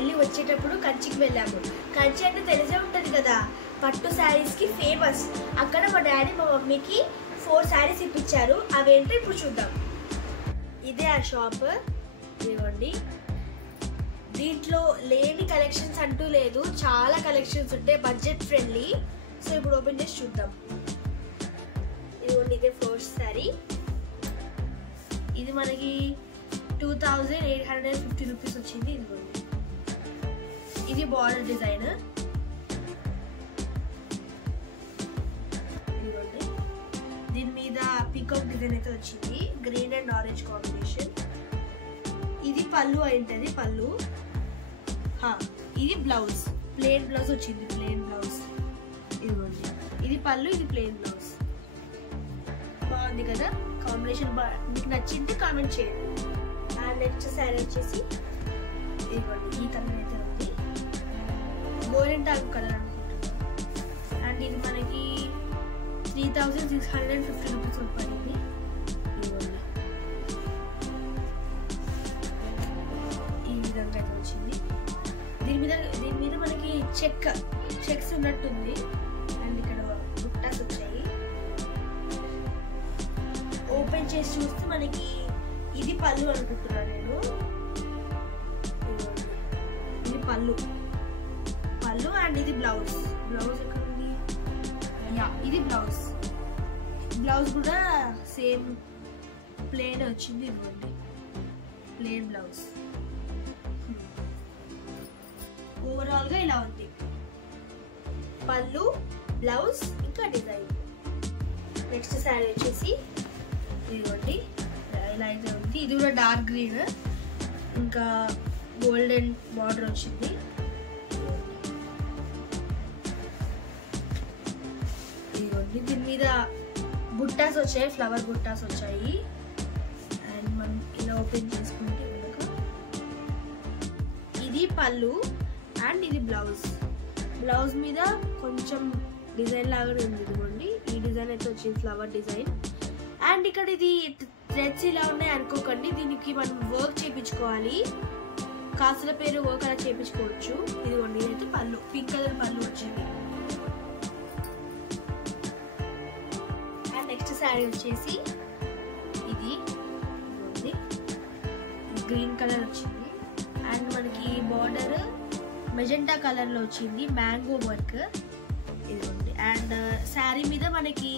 వెళ్ళి వచ్చేటప్పుడు కంచికి వెళ్ళాము. కంచి అంటే తెలిసే ఉంటుంది కదా, పట్టు శారీస్కి ఫేమస్. అక్కడ మా డాడీ మా మమ్మీకి 4 శారీస్ ఇప్పించారు. అవేంటో ఇప్పుడు చూద్దాం. ఇదే ఆ షాప్. ఇదిగోండి, దీంట్లో లేని కలెక్షన్స్ అంటూ లేదు, చాలా కలెక్షన్స్ ఉంటాయి, బడ్జెట్ ఫ్రెండ్లీ. సో ఇప్పుడు ఓపెన్ చేసి చూద్దాం. ఇదిగోండి, ఇదే ఫస్ట్ శారీ. ఇది మనకి 2850 రూపీస్ వచ్చింది. ఇదిగోండి, ఇది బార్డర్ డిజైన్. ఇదిగోండి, దీని మీద పీకాక్ డిజైన్ అయితే వచ్చింది, గ్రీన్ అండ్ ఆరెంజ్ కాంబినేషన్. ఇది పళ్ళు అయింటది, పళ్ళు. ఇది బ్లౌజ్, ప్లెయిన్ బ్లౌజ్ వచ్చింది, ప్లెయిన్ బ్లౌజ్. ఇదిగోండి, ఇది పళ్ళు, ఇది ప్లెయిన్ బ్లౌజ్. బాగుంది కదా కాంబినేషన్. మీకు నచ్చింది కామెంట్ చేయండి. అండ్ నెక్స్ట్ శారీ వచ్చేసి ఇదిగోండి, ఈ కలర్ అయితే ఉంది, గోరింటాకు కలర్ అనుకుంటున్నాను. అండ్ ఇది మనకి 3650 రూపీస్ పడింది. ఇదిగోండి, ఈ విధంగా అయితే వచ్చింది. దీని మీద మనకి చెక్స్ ఉన్నట్టుంది. అండ్ ఇక్కడ బుట్టాస్ వచ్చాయి. ఓపెన్ చేసి చూస్తే మనకి ఇది పళ్ళు అనుకుంటున్నాను నేను. ఇది పళ్ళు అండ్ ఇది బ్లౌజ్. బ్లౌజ్ ఎక్కడ ఉంది? ఇది బ్లౌజ్ కూడా సేమ్ ప్లెయిన్ వచ్చింది. ఇదిగోండి, ప్లెయిన్ బ్లౌజ్. ఓవరాల్ గా ఇలా ఉంది, పళ్ళు, బ్లౌజ్, ఇంకా డిజైన్. నెక్స్ట్ శారీ వచ్చేసి ఇదిగోండి, ఇలా అయితే ఉంది. ఇది కూడా డార్క్ గ్రీన్, ఇంకా గోల్డెన్ బార్డర్ వచ్చింది. ఇదిగోండి, దీని మీద బుట్టాస్ వచ్చాయి, ఫ్లవర్ బుట్టాస్ వచ్చాయి. అండ్ మనం ఇలా ఓపెన్ చేసుకుంటే ఇది పళ్ళు అండ్ ఇది బ్లౌజ్. బ్లౌజ్ మీద కొంచెం డిజైన్ లాగా ఉంది. ఇదిగోండి, ఈ డిజైన్ అయితే వచ్చింది, ఫ్లవర్ డిజైన్. అండ్ ఇక్కడ ఇది థ్రెడ్స్ ఇలా ఉన్నాయి అనుకోకండి, దీనికి మనం వర్క్ చేయించుకోవాలి, కాసుల పేరు వర్క్ అలా చేయించుకోవచ్చు. ఇదిగోండి, ఇదైతే పళ్ళు, పింక్ కలర్ పళ్ళు వచ్చింది. అండ్ నెక్స్ట్ శారీ వచ్చేసి ఇది గ్రీన్ కలర్ వచ్చింది. అండ్ మనకి బార్డర్ మెజెంటా కలర్ లో వచ్చింది, మ్యాంగో వర్క్. ఇదిగోండి, అండ్ శారీ మీద మనకి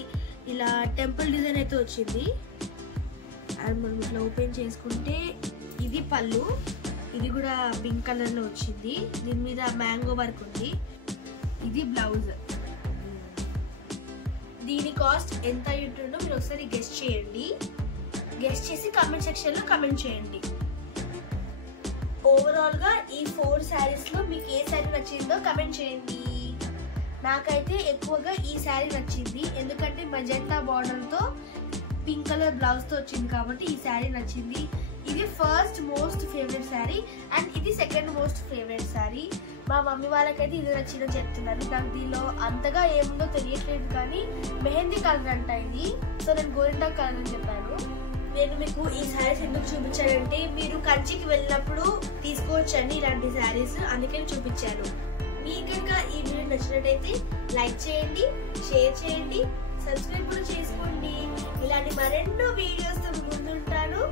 ఇలా టెంపుల్ డిజైన్ అయితే వచ్చింది. అండ్ మనం ఇట్లా ఓపెన్ చేసుకుంటే ఇది పళ్ళు, ఇది కూడా పింక్ కలర్ లో వచ్చింది, దీని మీద మ్యాంగో వర్క్ ఉంది. ఇది బ్లౌజ్. దీని కాస్ట్ ఎంత అయి ఉంటుందో మీరు ఒకసారి గెస్ట్ చేయండి. గెస్ట్ చేసి కామెంట్ సెక్షన్ లో కామెంట్ చేయండి. ఓవరాల్ గా ఈ 4 శారీస్ లో మీకు ఏ శారీ నచ్చిందో కామెంట్ చేయండి. నాకైతే ఎక్కువగా ఈ శారీ నచ్చింది, ఎందుకంటే మజెంటా బార్డర్ తో పింక్ కలర్ బ్లౌజ్ తో వచ్చింది కాబట్టి ఈ శారీ నచ్చింది. ఇది first most favourite sari and ఇది సెకండ్ మోస్ట్ ఫేవరెట్ శారీ. మా మమ్మీ వాళ్ళకైతే ఇది నచ్చిందని చెప్తున్నారు. నాకు దీనిలో అంతగా ఏముందో తెలియట్లేదు, కానీ మెహందీ కలర్ అంట ఇది. సో నేను గోరింటా కలర్ అని చెప్పాను. నేను మీకు ఈ శారీస్ ఎందుకు చూపించానంటే మీరు కంచికి వెళ్ళినప్పుడు తీసుకోవచ్చండి ఇలాంటి శారీస్, అందుకని చూపించాను. మీకు కనుక ఈ వీడియో నచ్చినట్టయితే లైక్ చేయండి, షేర్ చేయండి, సబ్స్క్రైబ్ కూడా చేసుకోండి. ఇలాంటి మరెన్నో వీడియోస్ ముందుంటాను.